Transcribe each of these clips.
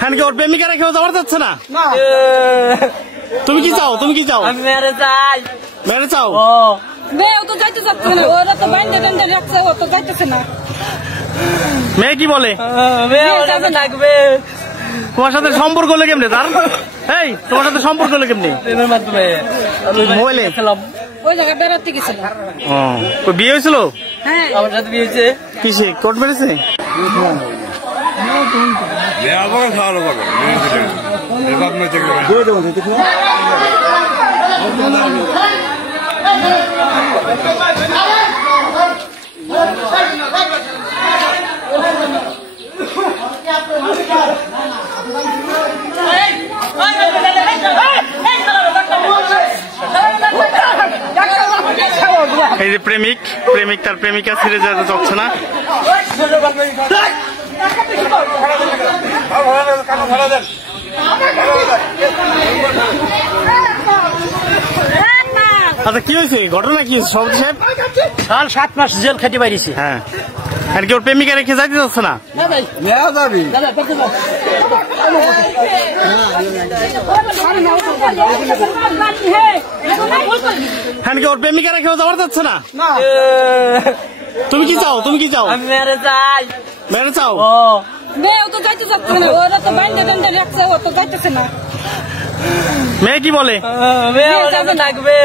হ্যাঁ কি ওর প্রেমিকা রেখেও যাওয়ার যাচ্ছে না? তুমি কি চাও? তুমি কি চাও? আমি মেরে চাই। মেরে চাও? মেয়েও তো যাইতে চাচ্ছে না, ওরা তো বাইন্দে টাইন্দে রাখছে, ও তো যাইতেছে না। মেয়ে কি বলে? মেয়ে যাবে থাকবে। তোমার সাথে সম্পর্ক হলো কেমনে তার? এই তোমার সাথে সম্পর্ক হলো কেমনে? ট্রেনের মাধ্যমে মোবাইলে ওই জায়গায় বেড়াতে গেছিল। ও বিয়ে হয়েছিল? হ্যাঁ আমার সাথে বিয়ে হয়েছে। কিসে কোর্ট মেরেছে? এই যে প্রেমিক তার প্রেমিকা ছেড়ে যেতে চাচ্ছে না। আচ্ছা কি হয়েছে, ঘটনা কি সভাপতি সাহেব? 7 মাস জেল খেতে পারিছি। হ্যাঁ আর কি ওর প্রেমিকা রেখে যাইতে যাচ্ছে না? হ্যাঁ কি ওর প্রেমিকা রেখেও যাওয়ার যাচ্ছে না? তুমি কি চাও? তুমি কি চাও? আমি মেরে চাই। মেরে চাও? মেয়েও তো যাইতে চাচ্ছে না, ওরা তো বাইন্দে টাইন্দে রাখছে, ও তো যাইতেছে না। মেয়ে কি বলে? মেয়ে যাবে থাকবে।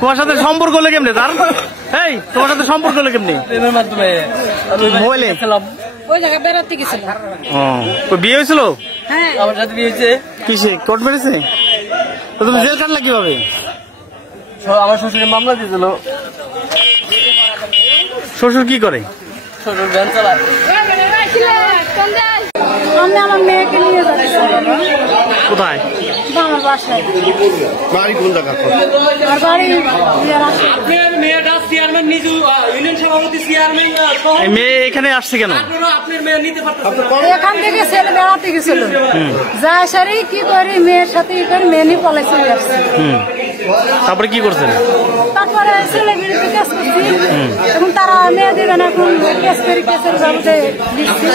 তোমার সাথে সম্পর্ক হলো কেমনে তার? এই তোমার সাথে সম্পর্ক হলো কেমনে? ট্রেনের মাধ্যমে মোবাইলে ওই জায়গায় বেড়াতে গেছিল। ও বিয়ে হয়েছিল? হ্যাঁ আমার সাথে বিয়ে হয়েছে। কিসে কোর্ট মেরেছে? তো তুমি জেল কাটলা কিভাবে? আমার শ্বশুরের মামলা দিয়েছিল। শ্বশুর কি করে? শ্বশুর ভ্যান চালায়। আমি আমার মেয়েকে নিয়ে যাচ্ছি। কোথায়? আমার বাসায়। বাড়ি কোন জায়গা? আর বাড়ি আপনার মেয়েটা চেয়ারম্যান নিজু ইউনিয়ন সভাপতি চেয়ারম্যান। এই মেয়ে এখানে আসছে কেন? আপনার মেয়ে নিতে পারতেন। এখান থেকে ছেলে বেড়াতে গেছিল, যায় সারি কি করি মেয়ের সাথে ই করে মেয়ে নিয়ে পলাই চলে আসছে। তারপরে কি করছেন? তারপরে ছেলে বিরুদ্ধে কেস করছি, এখন তারা মেয়ে দেবে না, এখন কেস করে কেসের বাবদে দিচ্ছি।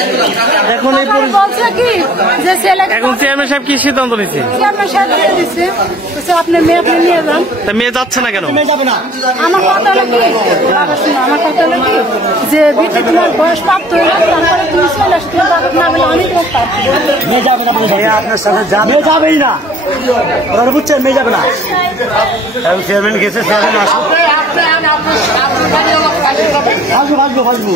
এখন এই বলছে কি যে ছেলে এখন চেয়ারম্যান সাহেব কি সিদ্ধান্ত নিচ্ছে? চেয়ারম্যান সাহেব দিয়ে দিচ্ছে, বলছে আপনার মেয়ে আপনি নিয়ে যান। তা মেয়ে যাচ্ছে না কেন? আমার কথা হলো কি, বাবা শোনো, আমার কথা হলো কি যে বিটি তোমার বয়স প্রাপ্ত হয়ে গেছে, তারপরে তুমি চলে আসো, তোমার বাবা না বলে আমি তোমার পারছি। মেয়ে যাবে না, আপনার সাথে যাবে, যাবেই না, ওরা বুঝছেন মেয়ে যাবে না। চেয়ারম্যান গেছে, চেয়ারম্যান আসবে, আসবো।